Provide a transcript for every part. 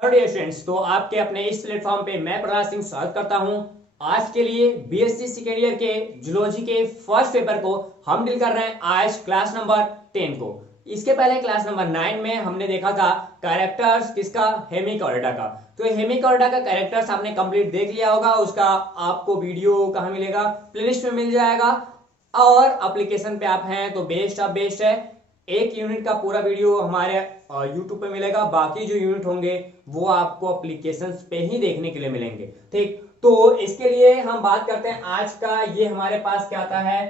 Hello dear students, तो आपके अपने इस प्लेटफॉर्म पे मैं प्रहलाद सिंह स्वागत करता हूं। आज के लिए बीएससी सेकेंड ईयर के जूलॉजी के फर्स्ट पेपर को हम डील कर रहे हैं आज क्लास नंबर 10 को। इसके पहले क्लास नंबर 9 में हमने देखा था कैरेक्टर्स किसका, हेमिकॉर्डा का। तो हेमिकॉर्डा का कैरेक्टर्स आपने कंप्लीट देख लिया होगा। उसका आपको वीडियो कहाँ मिलेगा, प्लेलिस्ट में मिल जाएगा। और एप्लीकेशन पे आप हैं तो बेस्ट ऑफ बेस्ट है। एक यूनिट का पूरा वीडियो हमारे यूट्यूब पे मिलेगा, बाकी जो यूनिट होंगे वो आपको एप्लीकेशन पे ही देखने के लिए मिलेंगे। ठीक, तो इसके लिए हम बात करते हैं आज का। ये हमारे पास क्या आता है,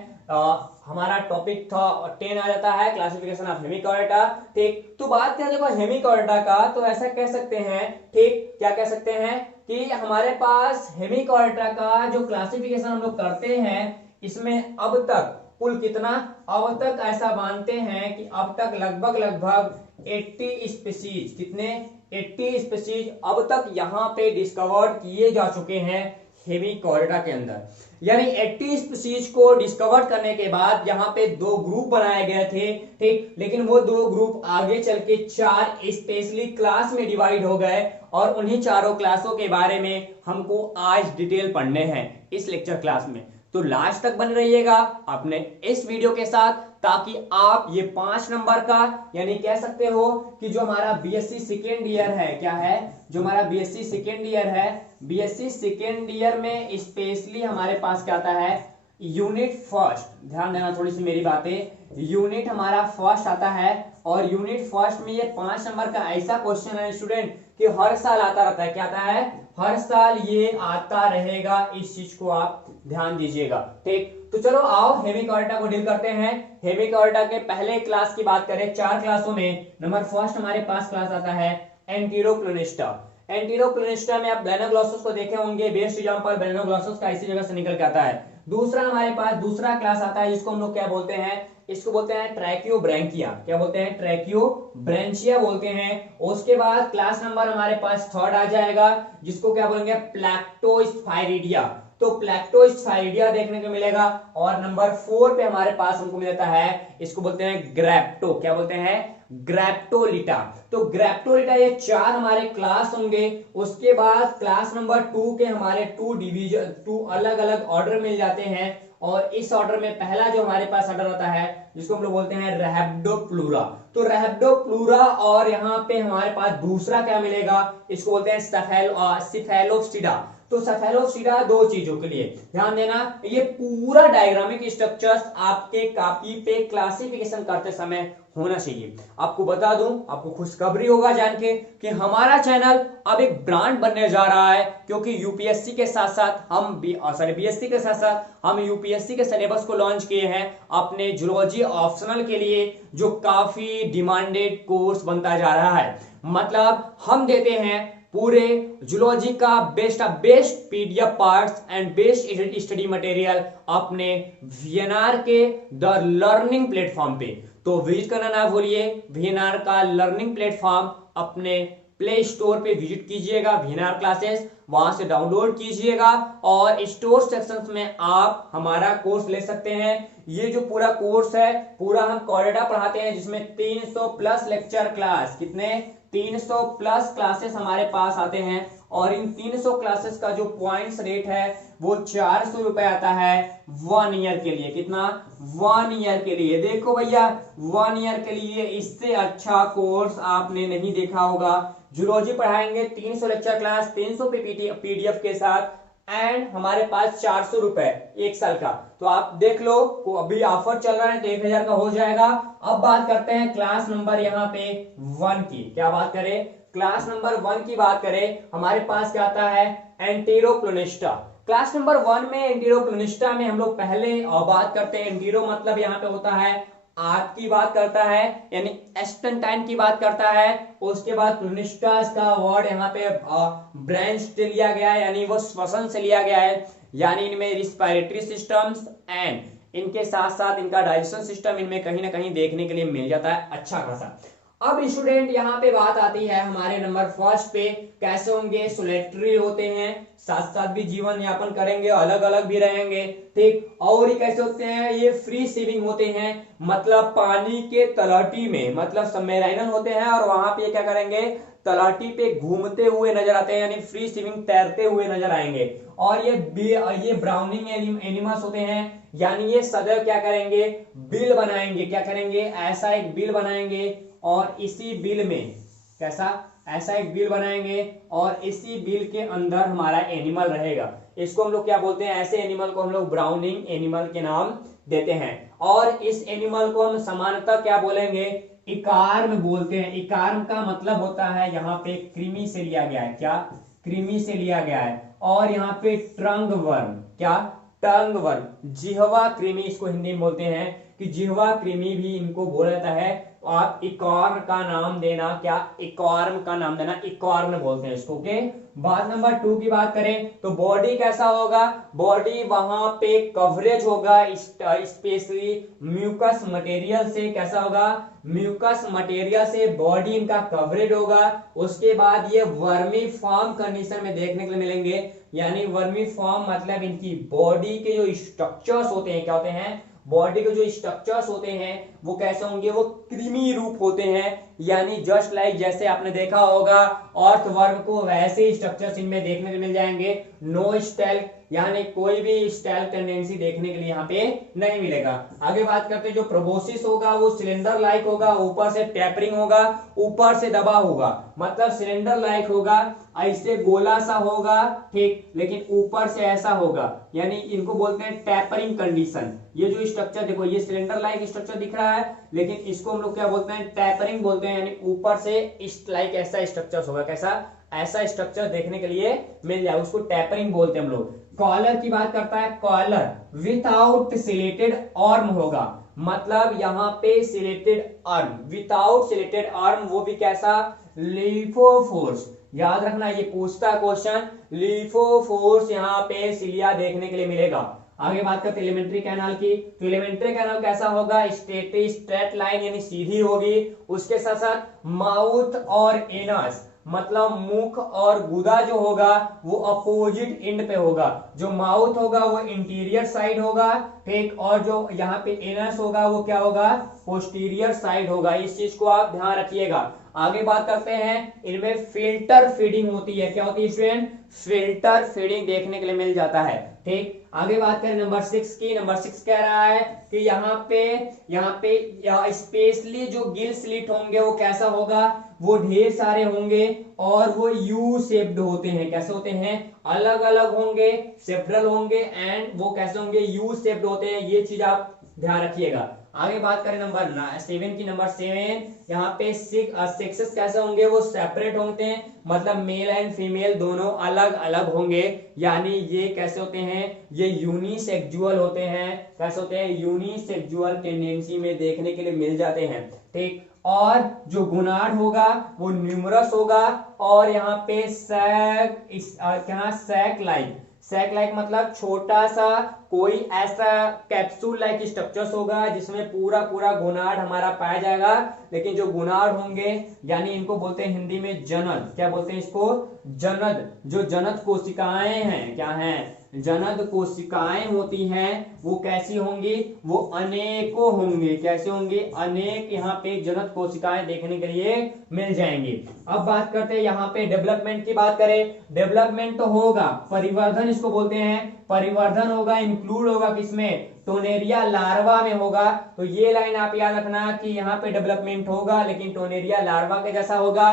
हमारा टॉपिक था 10 आ जाता है, क्लासिफिकेशन ऑफ हेमिकॉर्डा। ठीक, तो बात करें देखो हेमिकॉर्डा का, तो ऐसा कह सकते हैं, ठीक, क्या कह सकते हैं कि हमारे पास हेमिकॉर्डा का जो क्लासिफिकेशन हम लोग करते हैं, इसमें अब तक कुल कितना, अब तक ऐसा मानते हैं कि अब तक लगभग लगभग 80 स्पीसीज, कितने 80 स्पीसीज अब तक यहाँ पे डिस्कवर्ड किए जा चुके हैं हेमिकॉर्डा के अंदर। यानी 80 स्पीसीज को डिस्कवर करने के बाद यहाँ पे दो ग्रुप बनाए गए थे। ठीक, लेकिन वो दो ग्रुप आगे चल के 4 स्पेशली क्लास में डिवाइड हो गए और उन्हीं चारों क्लासों के बारे में हमको आज डिटेल पढ़ने हैं इस लेक्चर क्लास में। तो लास्ट तक बन रहिएगा अपने इस वीडियो के साथ, ताकि आप ये 5 नंबर का, यानी कह सकते हो कि जो हमारा बीएससी सेकेंड ईयर है, क्या है, जो हमारा बीएससी सेकेंड ईयर है, बीएससी सेकेंड ईयर में स्पेशली हमारे पास क्या आता है, यूनिट फर्स्ट। ध्यान देना थोड़ी सी मेरी बातें, यूनिट हमारा फर्स्ट आता है। और यूनिट फर्स्ट में ये 5 नंबर का ऐसा क्वेश्चन है स्टूडेंट कि हर साल आता रहता है। क्या आता है, हर साल ये आता रहेगा। इस चीज को आप ध्यान दीजिएगा। ठीक, तो चलो आओ हेमिकॉर्डा को डील करते हैं। हेमिकॉर्डा के पहले क्लास की बात करें, 4 क्लासों में नंबर फर्स्ट हमारे पास क्लास आता है एंटीरोप्लोनिस्टा। एंटीरोप्लोनिस्टा में आप बैनोग्लॉसस को देखे होंगे, बेस्ट एग्जांपल बैनोग्लॉसस का इसी जगह से निकल के आता है। दूसरा हमारे पास दूसरा क्लास आता है, जिसको हम लोग क्या बोलते हैं, इसको बोलते हैं ट्रैकियोब्रैंकिया। क्या बोलते हैं, ट्रैकियोब्रैंचिया बोलते हैं। उसके बाद क्लास नंबर हमारे पास थर्ड आ जाएगा, जिसको क्या बोलेंगे, प्लैक्टोस्पाइरिडिया। तो प्लैक्टोस्पाइरिडिया देखने को मिलेगा। और नंबर 4 पे हमारे पास हमको मिलता है, इसको बोलते हैं ग्रैप्टो। क्या बोलते हैं, ग्रैप्टोलिटा। तो ग्रैप्टोलिटा, ये 4 हमारे क्लास होंगे। उसके बाद क्लास नंबर 2 के हमारे 2 डिवीजन, 2 अलग अलग ऑर्डर मिल जाते हैं। और इस ऑर्डर में पहला जो हमारे पास ऑर्डर आता है, जिसको हम लोग बोलते हैं रैप्डोप्लूरा। तो रैप्डोप्लूरा, और यहाँ पे हमारे पास दूसरा क्या मिलेगा, इसको बोलते हैं सिफेलोप्सिडा। तो सेफेलोप्सिडा दो चीजों के लिए ध्यान देना। ये पूरा डायग्रामिक स्ट्रक्चर्स आपके कॉपी पे क्लासिफिकेशन करते समय होना चाहिए। आपको बता दूं, आपको खुशखबरी होगा जान के कि हमारा चैनल अब एक ब्रांड बनने जा रहा है, क्योंकि यूपीएससी के साथ साथ हम बीएससी के साथ साथ हम यूपीएससी के सिलेबस को लॉन्च किए हैं अपने जूलॉजी ऑप्शनल के लिए, जो काफी डिमांडेड कोर्स बनता जा रहा है। मतलब हम देते हैं पूरे जूलॉजी का best of best PDF parts and best study material अपने वीएनआर के द लर्निंग प्लेटफॉर्म पे। तो विजिट करना ना भूलिए, वीएनआर का लर्निंग प्लेटफॉर्म अपने प्ले स्टोर पे विजिट कीजिएगा, वीएनआर क्लासेस वहां से डाउनलोड कीजिएगा और स्टोर सेक्शंस में आप हमारा कोर्स ले सकते हैं। ये जो पूरा कोर्स है, पूरा हम कॉर्डेटा पढ़ाते हैं, जिसमें 300 प्लस लेक्चर क्लास, कितने, 300 प्लस क्लासेस हमारे पास आते हैं। और इन 300 क्लासेस का जो पॉइंट्स रेट है वो 400 रुपए आता है 1 ईयर के लिए। कितना, 1 ईयर के लिए। देखो भैया, 1 ईयर के लिए इससे अच्छा कोर्स आपने नहीं देखा होगा। जूलॉजी पढ़ाएंगे 300 लेक्चर क्लास, 300 पीडीएफ के साथ, एंड हमारे पास 400 रुपए 1 साल का। तो आप देख लो, को अभी ऑफर चल रहा है तो 1000 का हो जाएगा। अब बात करते हैं क्लास नंबर यहाँ पे 1 की। क्या बात करें, क्लास नंबर 1 की बात करें, हमारे पास क्या आता है, एंटीरोप्लोनिस्टा। क्लास नंबर 1 में एंटीरोप्लोनिस्टा में हम लोग पहले बात करते हैं। एंटीरो मतलब यहाँ पे होता है आग की बात करता है, यानी एस्टेंटाइन की बात करता है। उसके बाद प्लोनिस्टास का वर्ड यहाँ पे ब्रांच से लिया गया है, यानी वो श्वसन से लिया गया है। यानी इनमें रिस्पायरेटरी सिस्टम्स एंड इनके साथ साथ इनका डाइजेशन सिस्टम इनमें कहीं ना कहीं देखने के लिए मिल जाता है अच्छा खासा। अब स्टूडेंट यहाँ पे बात आती है हमारे नंबर फर्स्ट पे, कैसे होंगे, सोलिटरी होते हैं, साथ साथ भी जीवन यापन करेंगे, अलग अलग भी रहेंगे, ठीक। और ये कैसे होते हैं, ये फ्री स्विमिंग होते हैं, मतलब पानी के तलहटी में, मतलब सबमरीनर होते हैं और वहां पे क्या करेंगे, तलहटी पे घूमते हुए नजर आते हैं, यानी फ्री स्विमिंग तैरते हुए नजर आएंगे। और ये ब्राउनिंग एनिमल्स होते हैं, यानी ये सदैव क्या करेंगे, बिल बनाएंगे, क्या करेंगे, ऐसा एक बिल बनाएंगे और इसी बिल में कैसा, ऐसा एक बिल बनाएंगे और इसी बिल के अंदर हमारा एनिमल रहेगा। इसको हम लोग क्या बोलते हैं, ऐसे एनिमल को हम लोग ब्राउनिंग एनिमल के नाम देते हैं। और इस एनिमल को हम सामान्यतः क्या बोलेंगे, इकार्म बोलते हैं। इकार्म का मतलब होता है यहाँ पे कृमि से लिया गया है, क्या, कृमि से लिया गया है। और यहाँ पे ट्रंग वर्म, क्या, टंग वर्म, जिह्वा कृमि इसको हिंदी में बोलते हैं, कि जिह्वा कृमि भी इनको बोला जाता है। आप इकॉर्न का नाम देना, क्या, इकॉर्म का नाम देना, इकॉर्न बोलते हैं इसको, ओके। बात नंबर 2 की बात करें तो बॉडी कैसा होगा, बॉडी वहां पे कवरेज होगा स्पेशली म्यूकस मटेरियल से, कैसा होगा, म्यूकस मटेरियल से बॉडी इनका कवरेज होगा। उसके बाद ये वर्मी फॉर्म कंडीशन में देखने के लिए मिलेंगे, यानी वर्मी फॉर्म मतलब इनकी बॉडी के जो स्ट्रक्चर्स होते हैं, क्या होते हैं, बॉडी के जो स्ट्रक्चर्स होते हैं वो कैसे होंगे, वो कृमि रूप होते हैं, यानी जस्ट लाइक जैसे आपने देखा होगा अर्थवर्म को, वैसे स्ट्रक्चर्स इनमें देखने को मिल जाएंगे। नो स्टेल, यानी कोई भी स्टेल टेंडेंसी देखने के लिए यहाँ पे नहीं मिलेगा। आगे बात करते हैं, जो प्रोबोसिस होगा वो सिलेंडर लाइक होगा, ऊपर से टेपरिंग होगा, ऊपर से दबा होगा, मतलब सिलेंडर लाइक होगा, ऐसे गोला सा होगा, ठीक, लेकिन ऊपर से ऐसा होगा, यानी इनको बोलते हैं टेपरिंग कंडीशन। ये जो स्ट्रक्चर देखो, ये सिलेंडर लाइक स्ट्रक्चर दिख रहा है, लेकिन इसको हम लोग क्या बोलते हैं, टेपरिंग बोलते हैं, यानी ऊपर से इस लाइक ऐसा स्ट्रक्चर होगा, कैसा, ऐसा स्ट्रक्चर देखने के लिए मिल जाए, उसको टेपरिंग बोलते हैं हम लोग। कॉलर की बात करता है, कॉलर विदाउट सिलेटेड आर्म होगा, मतलब यहाँ पे chelated arm, without chelated arm, वो भी कैसा, लिफोफोर्स। याद रखना, ये पूछता क्वेश्चन, लिफोफोर्स यहाँ पे सिलिया देखने के लिए मिलेगा। आगे बात करते हैं एलिमेंट्री कैनाल की, तो एलिमेंट्री कैनाल कैसा होगा, स्ट्रेट लाइन यानी सीधी होगी। उसके साथ साथ माउथ और एनस, मतलब मुख और गुदा जो होगा वो अपोजिट एंड पे होगा। जो माउथ होगा वो इंटीरियर साइड होगा, ठीक, और जो यहाँ पे एनस होगा वो क्या होगा, पोस्टीरियर साइड होगा। इस चीज को आप ध्यान रखिएगा। आगे बात करते हैं, इनमें फिल्टर फीडिंग होती है, क्या होती है स्टूडेंट, फिल्टर फीडिंग देखने के लिए मिल जाता है, ठीक। आगे बात करें नंबर 6 की, नंबर 6 कह रहा है कि यहाँ पे स्पेशली जो गिल स्लिट होंगे वो कैसा होगा, वो ढेर सारे होंगे और वो यू शेप्ड होते हैं, कैसे होते हैं, अलग अलग होंगे, सेपरल होंगे एंड वो कैसे होंगे, यू शेप्ड होते हैं। ये चीज आप ध्यान रखिएगा। आगे बात करें नंबर 7 की, नंबर 7 यहाँ पे सेक्सेस कैसे होंगे, वो सेपरेट होते हैं, मतलब मेल एंड फीमेल दोनों अलग अलग होंगे, यानी ये कैसे होते हैं, ये यूनिसेक्सुअल होते हैं, कैसे होते हैं, यूनिसेक्सुअल टेंडेंसी में देखने के लिए मिल जाते हैं, ठीक। और जो गुनाड होगा वो न्यूमरस होगा, और यहाँ पे सैक लाइक मतलब छोटा सा कोई ऐसा कैप्सूल लाइक स्ट्रक्चर्स होगा जिसमें पूरा पूरा गोनाड हमारा पाया जाएगा। लेकिन जो गोनाड होंगे, यानी इनको बोलते हैं हिंदी में जनद, क्या बोलते हैं इसको, जनद। जो जनद कोशिकाएं हैं, क्या हैं, जनद कोशिकाएं होती हैं, वो कैसी होंगी, वो अनेकों होंगे, कैसे होंगे, अनेक यहाँ पे जनद कोशिकाएं देखने के लिए मिल जाएंगी। अब बात करते हैं यहाँ पे डेवलपमेंट की बात करें, डेवलपमेंट तो होगा, परिवर्धन इसको बोलते हैं, परिवर्धन होगा, इंक्लूड होगा किसमें, टोनेरिया लार्वा में होगा। तो ये लाइन आप याद रखना कि यहाँ पे डेवलपमेंट होगा लेकिन टोनेरिया लार्वा के जैसा होगा।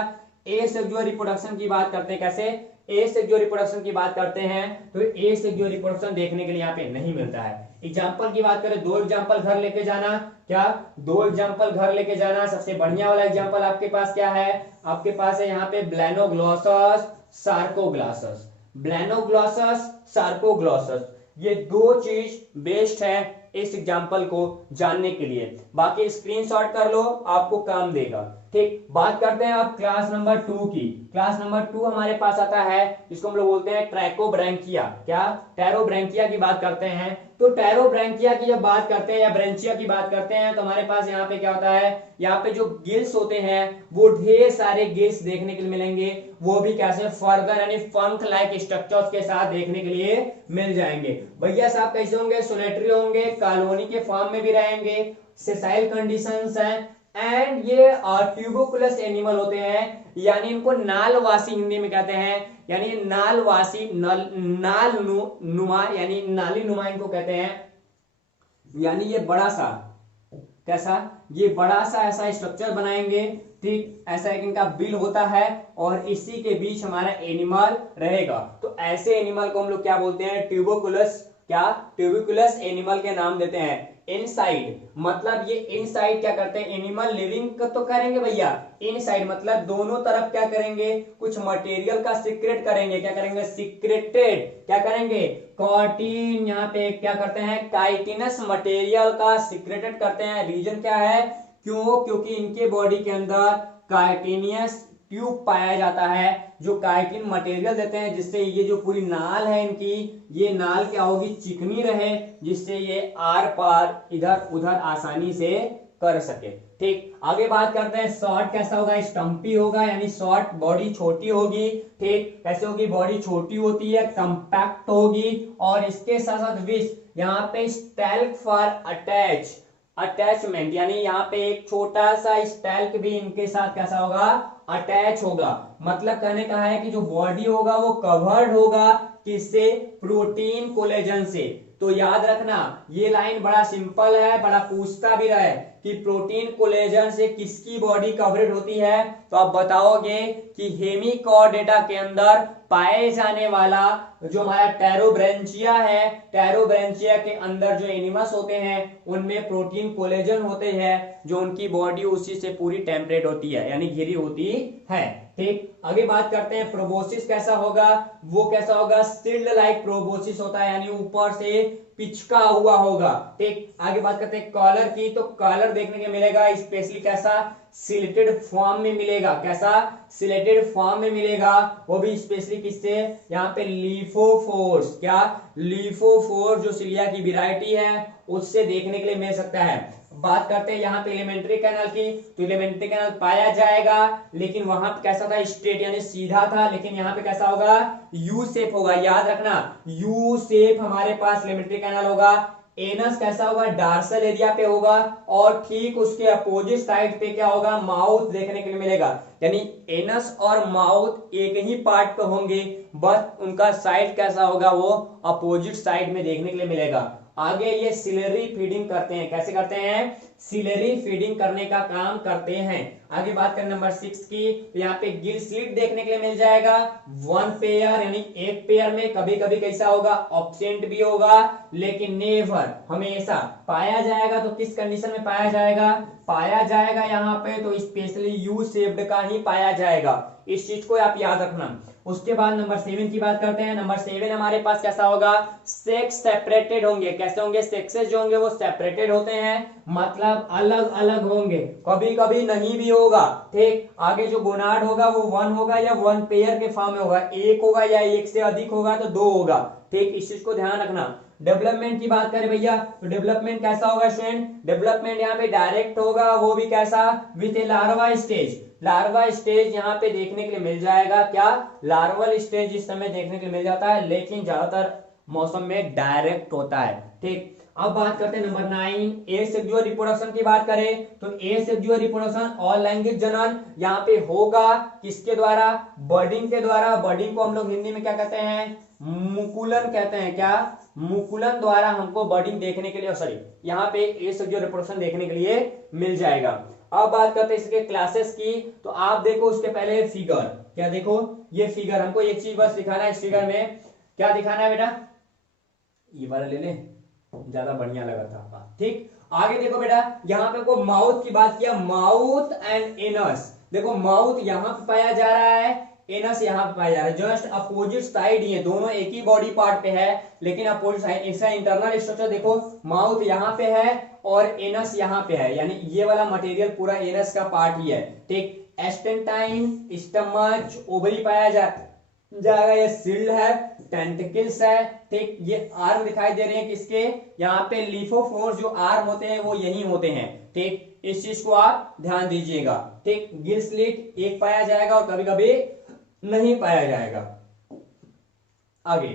एसेक्सुअल रिप्रोडक्शन की बात करते हैं, कैसे, एसेक्सुअल रिप्रोडक्शन की बात करते हैं तो एसेक्सुअल रिप्रोडक्शन देखने के लिए यहाँ पे नहीं मिलता है। एग्जाम्पल की बात करें, 2 एग्जाम्पल घर लेके जाना, क्या, 2 एग्जाम्पल घर लेके जाना। सबसे बढ़िया वाला एग्जाम्पल आपके पास क्या है, आपके पास है यहाँ पे ब्लैनोग्लॉसस, सार्कोग्लासस, ब्लैनोग्लॉसस, सार्कोग्लासस, ये 2 चीज बेस्ट है इस एग्जाम्पल को जानने के लिए। बाकी स्क्रीनशॉट कर लो, आपको काम देगा। ठीक, बात करते हैं अब क्लास नंबर 2 की। क्लास नंबर 2 हमारे पास आता है जिसको हम लोग बोलते हैं ट्रैकोब्रैंकिया। क्या? टेरोब्रैंकिया की बात करते हैं। तो टेरोब्रैंकिया की जब बात करते हैं या ब्रेंचिया की बात करते हैं तो हमारे पास यहाँ पे क्या होता है, यहाँ पे जो गिल्स होते हैं वो ढेर सारे गिल्स देखने के लिए मिलेंगे, वो भी कैसे फर्दर यानी पंख लाइक स्ट्रक्चर्स के साथ देखने के लिए मिल जाएंगे। भैया साहब कैसे होंगे? सोलेटरी होंगे, कॉलोनी के फॉर्म में भी रहेंगे, सेसाइल कंडीशंस हैं, एंड ये ट्यूबोकुलस एनिमल होते हैं, यानी इनको नालवासी हिंदी में कहते हैं, यानी नालवासी नाल नुमा यानी नाली नुमा इनको कहते हैं। यानी ये बड़ा सा कैसा, ये बड़ा सा ऐसा स्ट्रक्चर बनाएंगे, ठीक, ऐसा एक इनका बिल होता है और इसी के बीच हमारा एनिमल रहेगा। तो ऐसे एनिमल को हम लोग क्या बोलते हैं? ट्यूबोकुलस, क्या? ट्यूबिकुलस एनिमल के नाम देते हैं। इनसाइड मतलब ये इनसाइड क्या करते हैं? एनिमल लिविंग तो करेंगे भैया, इनसाइड मतलब दोनों तरफ क्या करेंगे? कुछ मटेरियल का सीक्रेट करेंगे। क्या करेंगे? सीक्रेटेड। क्या करेंगे? कॉटिन, यहाँ पे क्या करते हैं? काइटिनस मटेरियल का सीक्रेटेड करते हैं। रीजन क्या है? क्यों? क्योंकि इनके बॉडी के अंदर काइटिनियस ट्यूब पाया जाता है जो काइटिन मटेरियल देते हैं, जिससे ये जो पूरी नाल है इनकी, ये नाल क्या होगी? चिकनी रहे, जिससे ये आर पार इधर उधर आसानी से कर सके। ठीक, आगे बात करते हैं शॉर्ट कैसा होगा? स्टम्पी होगा, यानी शॉर्ट, बॉडी छोटी होगी। ठीक, कैसे होगी? बॉडी छोटी होती है, कंपैक्ट होगी, और इसके साथ साथ विश, यहाँ पे स्टैल्क फॉर अटैचमेंट, यानी यहाँ पे एक छोटा सा स्टैल्क भी इनके साथ कैसा होगा? अटैच होगा। मतलब कहने का है कि जो बॉडी होगा वो कवर्ड होगा किससे? प्रोटीन कोलेजन से। तो याद रखना ये लाइन बड़ा सिंपल है, बड़ा पूछता भी रहे कि प्रोटीन कोलेजन से किसकी बॉडी कवरेड होती है, तो आप बताओगे कि हेमिकॉर्डेटा के अंदर पाए जाने वाला जो हमारा टेरोब्रेंचिया है, टेरोब्रेंचिया के अंदर जो एनिमल्स होते हैं उनमें प्रोटीन कोलेजन होते हैं, जो उनकी बॉडी उसी से पूरी टेम्परेट होती है, यानी घिरी होती है। ठीक, आगे बात करते हैं प्रोबोसिस कैसा होगा? वो कैसा होगा? शील्ड लाइक प्रोबोसिस होता है, यानी ऊपर से पिचका हुआ होगा। ठीक, आगे बात करते हैं कॉलर की। तो कॉलर देखने को मिलेगा स्पेशली कैसा? सिलेटेड फॉर्म में मिलेगा। कैसा? सिलेटेड फॉर्म में मिलेगा, वो भी स्पेशली किससे? यहाँ पे लीफोफोर्स। क्या? लीफोफोर्स जो सिलिया की वैरायटी है उससे देखने के लिए मिल सकता है। बात करते हैं यहाँ पे एलिमेंट्री कैनल की। तो एलिमेंट्री कैनल पाया जाएगा, लेकिन वहां पे कैसा था? स्ट्रेट यानी सीधा था, लेकिन यहाँ पे कैसा होगा? यू शेप होगा। याद रखना यू शेप हमारे पास एलिमेंट्री कैनल होगा। एनस कैसा होगा? डार्सल एरिया पे होगा, और ठीक उसके अपोजिट साइड पे क्या होगा? माउथ देखने के लिए मिलेगा। यानी एनस और माउथ एक ही पार्ट पे होंगे, बस उनका साइड कैसा होगा? वो अपोजिट साइड में देखने के लिए मिलेगा। आगे ये सिलेरी फीडिंग करते हैं। कैसे करते हैं? सिलेरी फीडिंग करने का काम करते हैं। आगे बात करें नंबर 6 की। तो यहाँ पे गिल स्लिट देखने के लिए मिल जाएगा, वन पेयर यानी एक पेयर में। कभी कभी कैसा होगा? ऑब्सेंट भी होगा, लेकिन नेवर, हमेशा पाया जाएगा। तो किस कंडीशन में पाया जाएगा? पाया जाएगा यहाँ पे तो स्पेशली यू शेप्ड का ही पाया जाएगा। इस चीज को आप याद रखना। उसके बाद नंबर 7 की बात करते हैं। नंबर 7 हमारे पास कैसा होगा? सेक्स सेपरेटेड होंगे। कैसे होंगे? सेक्सेस जो होंगे वो सेपरेटेड होते हैं, मतलब अलग अलग होंगे, कभी कभी नहीं भी होगा। ठीक, आगे जो गोनाड होगा वो वन होगा या वन पेयर के फॉर्म में होगा, एक होगा या एक से अधिक होगा तो दो होगा। ठीक, इस चीज को ध्यान रखना। डेवलपमेंट की बात करें भैया तो डेवलपमेंट कैसा होगा स्टूडेंट? डेवलपमेंट यहाँ पे डायरेक्ट होगा, वो भी कैसा? With A larva stage. Larva stage यहाँ पे देखने के लिए मिल जाएगा। क्या? लार्वल स्टेज इस समय देखने के लिए मिल जाता है, लेकिन ज्यादातर मौसम में डायरेक्ट होता है। ठीक, अब बात करते हैं नंबर 9, ए सेक्सुअल रिप्रोडक्शन की बात करें तो ए सेक्सुअल रिप्रोडक्शन और लैंगिक जनन यहाँ पे होगा किसके द्वारा? बर्डिंग के द्वारा। बर्डिंग को हम लोग हिंदी में क्या कहते हैं? मुकुलन कहते हैं। क्या? मुकुलन द्वारा हमको बर्डिंग देखने के लिए, सॉरी, यहाँ पे ए सेक्सुअल रिप्रोडक्शन देखने के लिए मिल जाएगा। अब बात करते हैं इसके क्लासेस की। तो आप देखो उसके पहले फिगर। क्या देखो? ये फिगर, हमको एक चीज बस दिखाना है। इस फिगर में क्या दिखाना है बेटा? ये वाला ले ले, ज्यादा बढ़िया लगा था। ठीक, आगे देखो बेटा, यहाँ पे को माउथ की बात किया, माउथ एंड एनस। देखो माउथ यहाँ पे पाया जा रहा है, एनस यहाँ पे पाया जा रहा है। जस्ट अपोजिट साइड ही है, दोनों एक ही बॉडी पार्ट पे है लेकिन अपोजिट साइड। इसका इंटरनल स्ट्रक्चर देखो, माउथ यहाँ पे है और एनस यहाँ पे है, यानी ये वाला मटेरियल पूरा एनस का पार्ट ही है। ठीक, एस्टेंटाइन स्टमच ओवरी पाया जाएगा, ये सील्ड है, टेंटिकल्स है। ठीक, ये आर्म दिखाई दे रहे हैं किसके, यहाँ पे लिफोफोर्स जो आर्म होते हैं वो यही होते हैं। ठीक, इस चीज को आप ध्यान दीजिएगा। ठीक, गिल स्लिट एक पाया जाएगा और कभी कभी नहीं पाया जाएगा। आगे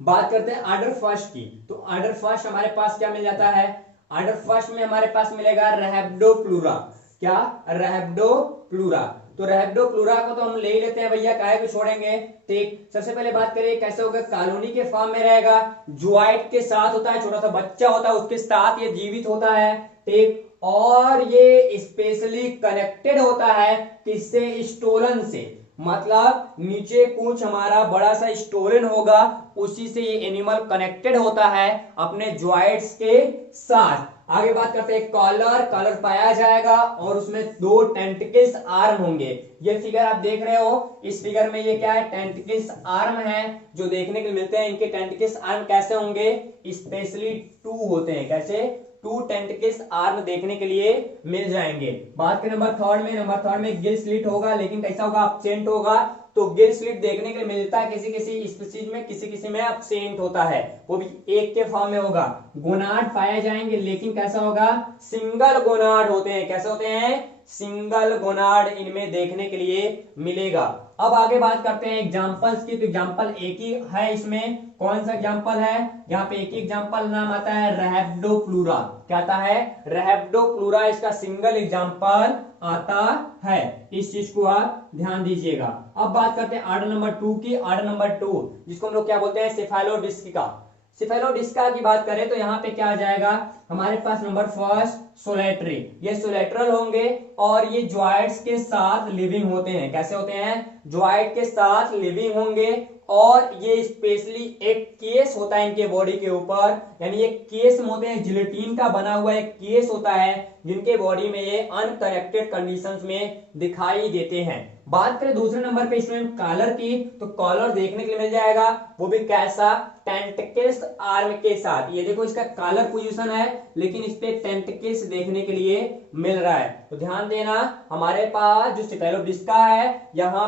बात करते हैं आर्डर फर्स्ट की। तो आर्डर फर्स्ट हमारे पास क्या मिल जाता है, आर्डर फर्स्ट में हमारे पास मिलेगा रैप्डोप्लूरा। क्या, रैप्डोप्लूरा। तो रैप्डोप्लूरा को तो हम ले ही लेते हैं भैया, काहे को छोड़ेंगे। ठीक, सबसे पहले बात करें कैसे होगा, कॉलोनी के फॉर्म में रहेगा, ज्वाइट के साथ होता है, छोटा सा बच्चा होता है उसके साथ ये जीवित होता है। ठीक, और ये स्पेशली कनेक्टेड होता है किससे, स्टोलन से, मतलब नीचे कुछ हमारा बड़ा सा स्टोलन होगा, उसी से ये एनिमल कनेक्टेड होता है अपने ज्वाइंट्स के साथ। आगे बात करते हैं कॉलर, कॉलर पाया जाएगा और उसमें 2 टेंटिकल्स आर्म होंगे। ये फिगर आप देख रहे हो, इस फिगर में ये क्या है, टेंटिकल्स आर्म है जो देखने को मिलते हैं। इनके टेंटिकल्स आर्म कैसे होंगे, स्पेशली 2 होते हैं। कैसे, 2 टेंटिकल्स आर्म देखने के लिए मिल जाएंगे। बात करें नंबर थर्ड में गिल स्लिट होगा, लेकिन कैसा होगा, एब्सेंट होगा। तो गिल स्लिट देखने के लिए मिलता है किसी किसी स्पीशीज में, किसी किसी में एब्सेंट होता है, वो भी एक के फॉर्म में होगा। गोनाड पाए जाएंगे लेकिन कैसा होगा, सिंगल गोनाड होते हैं। कैसे होते हैं, सिंगल गोनाड इनमें देखने के लिए मिलेगा। अब आगे बात करते हैं एग्जांपल्स की। तो एग्जांपल एक ही है इसमें, कौन सा एग्जांपल है, यहाँ पे एक ही एग्जांपल नाम आता है रैप्डोप्लूरा। क्या आता है, रैप्डोप्लूरा, इसका सिंगल एग्जांपल आता है। इस चीज को आप ध्यान दीजिएगा। अब बात करते हैं आर्डर नंबर 2 की। आर्डर नंबर 2 जिसको हम लोग क्या बोलते हैं, सेफेलोडिस्का। सेफेलोडिस्का की बात करें तो यहाँ पे क्या आ जाएगा हमारे पास, नंबर फर्स्ट सोलेटरी, ये सोलेटरल होंगे और ये ज्वाइंट्स के साथ लिविंग होते हैं। कैसे होते हैं, ज्वाइंट के साथ लिविंग होंगे और ये स्पेशली एक केस होता है इनके बॉडी के ऊपर, यानी एक केस होते हैं, जिलेटिन का बना हुआ एक केस होता है जिनके बॉडी में ये अनकनेक्टेड कंडीशंस में दिखाई देते हैं। बात करें दूसरे नंबर पे स्टूडेंट कॉलर की, तो कॉलर देखने के लिए मिल जाएगा, वो भी कैसा, टेंटिकल्स आर्म के साथ। ये देखो इसका कॉलर पोजीशन है लेकिन इस पे टेंटिकल्स देखने के लिए मिल रहा है। तो ध्यान देना, हमारे पास जो सेफेलोडिस्का है यहाँ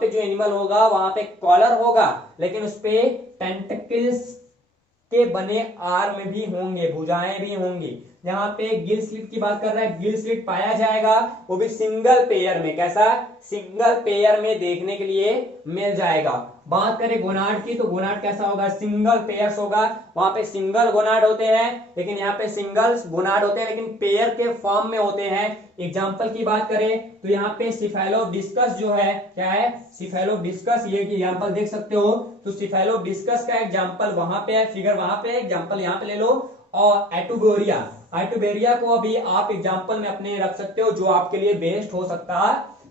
पे जो एनिमल होगा वहां पे कॉलर होगा लेकिन उस पे टेंटिकल्स के बने आर्म भी होंगे, भुजाएं भी होंगी। यहाँ पे गिल स्लिट की बात कर रहा है, गिल स्लिट पाया जाएगा, वो भी सिंगल पेयर में। कैसा, सिंगल पेयर में देखने के लिए मिल जाएगा। बात करें गोनाड की, तो गोनाड कैसा होगा, सिंगल पेयर्स होगा। वहां पे सिंगल गोनाड होते हैं लेकिन यहाँ पे सिंगल गोनाड होते हैं लेकिन पेयर के फॉर्म में होते हैं। एग्जाम्पल की बात करें तो यहाँ पे सिफेलोडिस्कस जो है, क्या है, सिफेलोडिस्कस, ये एग्जाम्पल देख सकते हो। तो सिफेलोडिस्कस का एग्जाम्पल वहां पे है, फिगर वहां पे, एग्जाम्पल यहाँ पे ले लो। और एटुबेरिया को अभी आप एग्जाम्पल में अपने रख सकते हो, जो आपके लिए बेस्ट हो सकता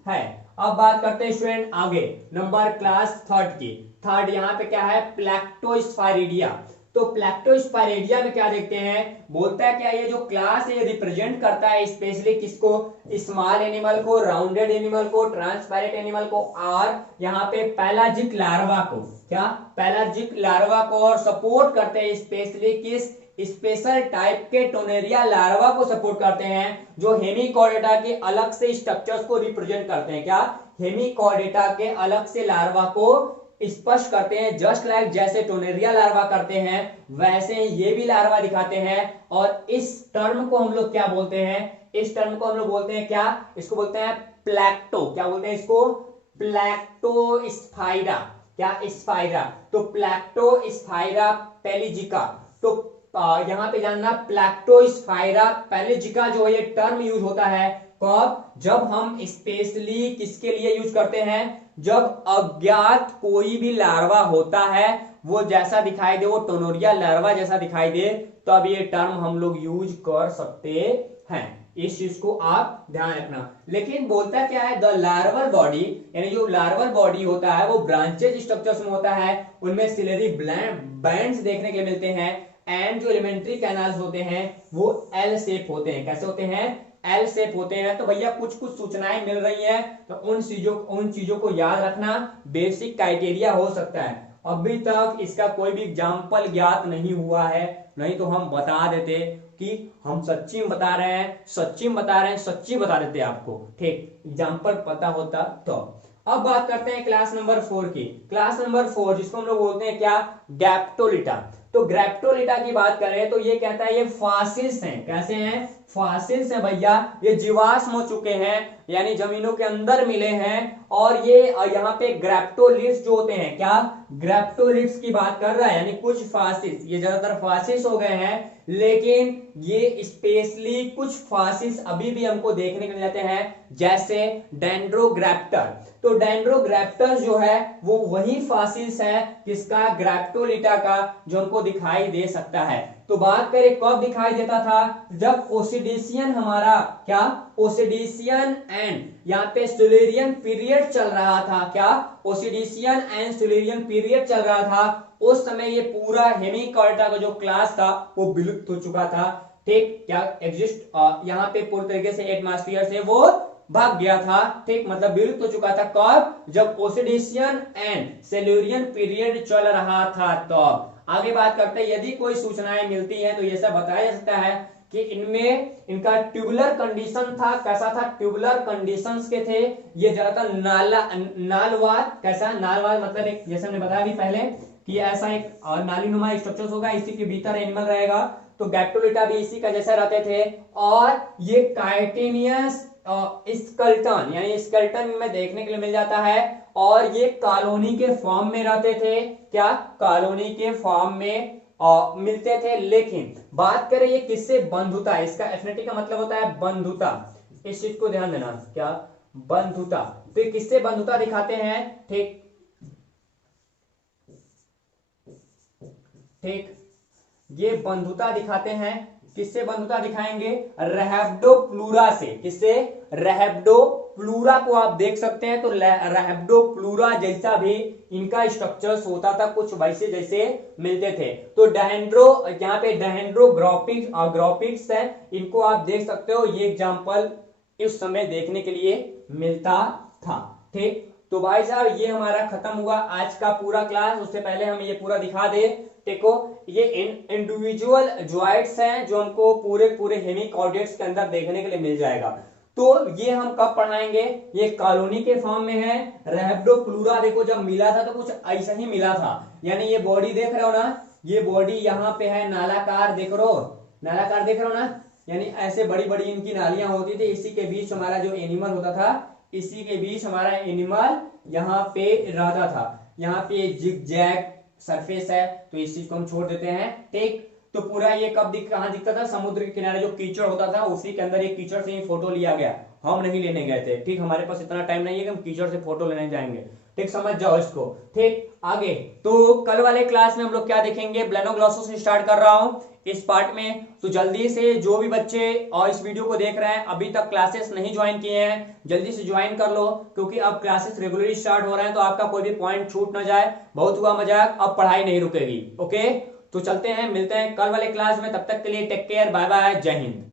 है। अब बात करते हैं स्टूडेंट आगे नंबर क्लास थर्ड की। थर्ड यहाँ पे क्या है, प्लैक्टोस्पायरिडिया। तो प्लैक्टोस्पायरिडिया में क्या देखते हैं, बोलता है क्या, ये जो क्लास है ये रिप्रेजेंट करता है स्पेशली किसको, स्मॉल एनिमल को, राउंडेड एनिमल को, ट्रांसपेरेंट एनिमल को, और यहाँ पे पैलाजिक लार्वा को। क्या, पैलाजिक लार्वा को, और सपोर्ट करते हैं स्पेशली किस, स्पेशल टाइप के टोनेरिया लार्वा को सपोर्ट करते हैं जो हेमिकॉर्डेटा के अलग से स्ट्रक्चर्स को रिप्रेजेंट करते हैं। क्या, हेमिकॉर्डेटा के अलग से लार्वा को स्पष्ट करते हैं, जस्ट लाइक जैसे टोनेरिया लार्वा करते हैं वैसे ये भी लार्वा दिखाते हैं। और इस टर्म को हम लोग क्या बोलते हैं, इस टर्म को हम लोग बोलते हैं क्या, इसको बोलते हैं प्लैक्टो। क्या बोलते हैं इसको, प्लैक्टोस्पाइरा। क्या, स्पाइरा। तो प्लैक्टोस्पाइरा पैलिजिका। तो यहाँ पे जानना, प्लैक्टोस्पाइरा पैलिजिका जो ये टर्म यूज होता है कब, जब हम स्पेशली किसके लिए यूज करते हैं, जब अज्ञात कोई भी लार्वा होता है वो जैसा दिखाई दे, वो टोनोरिया लार्वा जैसा दिखाई दे, तब ये टर्म हम लोग यूज कर सकते हैं। इस चीज को आप ध्यान रखना। लेकिन बोलता क्या है, द लार्वल बॉडी, यानी जो लार्वल बॉडी होता है वो ब्रांचेज स्ट्रक्चर्स में होता है, उनमें सिलेरी बैंड्स देखने के मिलते हैं, एंड जो एलिमेंट्री कैनाल्स होते हैं वो एल शेप होते हैं। कैसे होते हैं, एल शेप होते हैं। तो भैया कुछ कुछ सूचनाएं मिल रही हैं, तो उन चीजों को याद रखना बेसिक क्राइटेरिया हो सकता है। अभी तक इसका कोई भी एग्जाम्पल ज्ञात नहीं हुआ है, नहीं तो हम बता देते कि हम सच्ची बता रहे हैं, सच्ची बता रहे हैं, सच्ची बता देते आपको। ठीक, एग्जाम्पल पता होता तो। अब बात करते हैं क्लास नंबर 4 की। क्लास नंबर 4 जिसको हम लोग बोलते हैं क्या, गैप्टोलिटा। तो ग्रेप्टोलिटा की बात करें तो ये कहता है ये फॉसिल्स हैं। कैसे हैं, फॉसिल्स हैं भैया। ये जीवाश्म हो चुके हैं, यानी जमीनों के अंदर मिले हैं। और ये यहाँ पे ग्रेप्टोलिट्स जो होते हैं, क्या ग्रेप्टोलिट्स की बात कर रहा है, यानी कुछ फॉसिल्स, ये ज्यादातर फॉसिल्स हो गए हैं, लेकिन ये स्पेशली कुछ फॉसिल्स अभी भी हमको देखने को मिल जाते हैं, जैसे डेंड्रोग्रैप्टर। तो डेंड्रोग्रैप्टर जो है वो वही फॉसिल्स है किसका, ग्रेप्टोलिटा का, जो हमको दिखाई दे सकता है। तो बात करें कब दिखाई देता था, जब ओसिडिसियन हमारा क्या, ओसिडिसियन एंड यहाँ पे सिल्यूरियन पीरियड चल रहा था। क्या, ओसिडिसियन एंड सिल्यूरियन पीरियड चल रहा था। उस समय ये पूरा हेमिकॉर्टा का जो क्लास था वो विलुप्त हो चुका था। ठीक, क्या एग्जिस्ट यहाँ पे पूरी तरीके से एटमॉस्फेयर से वो भाग गया था। ठीक, मतलब विलुप्त हो चुका था। कब, जब ओसिडिसियन एंड सिल्यूरियन पीरियड चल रहा था। तो आगे बात करते हैं, यदि कोई सूचनाएं मिलती है तो ये सब बताया जा सकता है कि इनमें इनका ट्यूबुलर कंडीशन था। कैसा था, ट्यूबुलर कंडीशंस के थे। ये ज्यादातर नालवार, कैसा नालवार मतलब एक, जैसे हमने बताया अभी पहले कि ऐसा एक नालीनुमा स्ट्रक्चर होगा, इसी के भीतर एनिमल रहेगा। तो गैप्टोलिटा भी इसी का जैसा रहते थे। और ये काइटिनियस स्केलेटन, यानी स्केलेटन में देखने के लिए मिल जाता है। और ये कॉलोनी के फॉर्म में रहते थे। क्या, कॉलोनी के फॉर्म में मिलते थे। लेकिन बात करें ये किससे बंधुता, इसका एफिनिटी का मतलब होता है बंधुता, इस चीज को ध्यान देना। क्या, बंधुता। तो ये किससे बंधुता दिखाते हैं। ठीक ठीक, ये बंधुता दिखाते हैं, किससे बंधुता दिखाएंगे, रैप्डोप्लूरा से। किससे, रैप्डोप्लूरा को आप देख सकते हैं। तो रैप्डोप्लूरा जैसा भी इनका स्ट्रक्चर्स होता था, कुछ वैसे जैसे मिलते थे। तो डेंड्रो, यहाँ पे डेंड्रोग्राफिक्स है, इनको आप देख सकते हो। ये एग्जांपल इस समय देखने के लिए मिलता था। ठीक, तो भाई साहब ये हमारा खत्म हुआ आज का पूरा क्लास। उससे पहले हम ये पूरा दिखा दे। देखो, ये इंडिविजुअल जॉइंट्स हैं जो हमको पूरे हेमिकॉर्डेट्स के अंदर देखने के लिए मिल जाएगा। तो ये हम कब पढ़ाएंगे, ये कॉलोनी के फॉर्म में है। रैप्डोप्लूरा देखो जब मिला था तो कुछ ऐसा ही मिला था, यानी ये बॉडी देख रहे हो ना, ये बॉडी यहाँ पे है नालाकार, देख रहे हो नालाकार, देख रहे हो ना, यानी ऐसे बड़ी बड़ी इनकी नालियां होती थी। इसी के बीच हमारा जो एनिमल होता था, इसी के बीच हमारा एनिमल यहाँ पे रहता था। यहाँ पे जिगजैग सरफेस है, तो इस चीज को हम छोड़ देते हैं। ठीक, तो पूरा ये कब कहाँ दिखता था, समुद्र के किनारे जो कीचड़ होता था उसी के अंदर ये कीचड़ से ही फोटो लिया गया। हम नहीं लेने गए थे। ठीक, हमारे पास इतना टाइम नहीं है कि हम कीचड़ से फोटो लेने जाएंगे। ठीक, समझ जाओ इसको। ठीक, आगे तो कल वाले क्लास में हम लोग क्या देखेंगे, ब्लेनोग्लॉसो से स्टार्ट कर रहा हूं इस पार्ट में। तो जल्दी से जो भी बच्चे और इस वीडियो को देख रहे हैं अभी तक क्लासेस नहीं ज्वाइन किए हैं, जल्दी से ज्वाइन कर लो, क्योंकि अब क्लासेस रेगुलरली स्टार्ट हो रहे हैं। तो आपका कोई भी पॉइंट छूट ना जाए। बहुत हुआ मजाक, अब पढ़ाई नहीं रुकेगी। ओके, तो चलते हैं, मिलते हैं कल वाले क्लास में। तब तक के लिए टेक केयर, बाय बाय, जय हिंद।